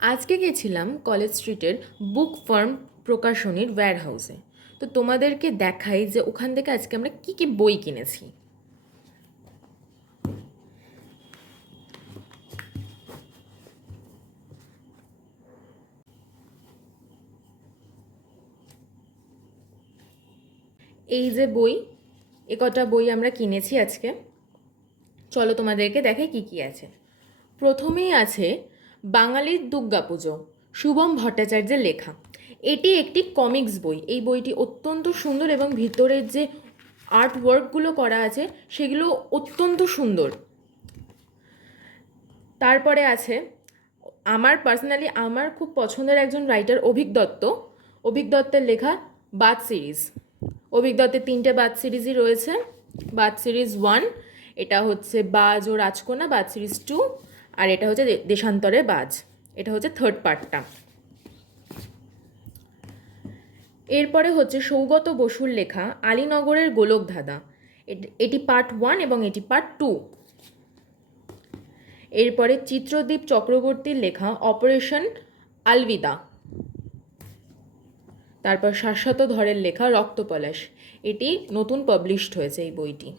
আজকে গেছিলাম কলেজ স্ট্রিটের বুক ফার্ম প্রকাশনীর ওয়্যার হাউসে। তো তোমাদেরকে দেখাই যে ওখান থেকে আজকে আমরা কি কি বই কিনেছি। এই যে বই, এ কটা বই আমরা কিনেছি আজকে। চলো তোমাদেরকে দেখাই কি কি আছে। প্রথমেই আছে বাঙালির দুর্গাপুজো, শুভম ভট্টাচার্যের লেখা। এটি একটি কমিক্স বই। এই বইটি অত্যন্ত সুন্দর এবং ভিতরের যে আর্ট ওয়ার্কগুলো করা আছে সেগুলো অত্যন্ত সুন্দর। তারপরে আছে পার্সোনালি আমার খুব পছন্দের একজন রাইটার অভিক দত্ত। অভিক দত্তের লেখা বাদ সিরিজ। অভিক দত্তের 3টে বাদ সিরিজই রয়েছে। বাদ সিরিজ 1, এটা হচ্ছে বাজ ও রাজকন্যা। বাদ সিরিজ 2, আর এটা হচ্ছে দেশান্তরে বাজ। এটা হচ্ছে থার্ড পার্টটা। এরপরে হচ্ছে সৌগত বসুর লেখা আলীনগরের গোলকধাঁধা। এটি পার্ট 1 এবং এটি পার্ট 2। এরপরে চিত্রদীপ চক্রবর্তীর লেখা অপারেশন আলবিদা। তারপর শাশ্বত ধরের লেখা রক্তপলাশ। এটি নতুন পাবলিশড হয়েছে এই বইটি।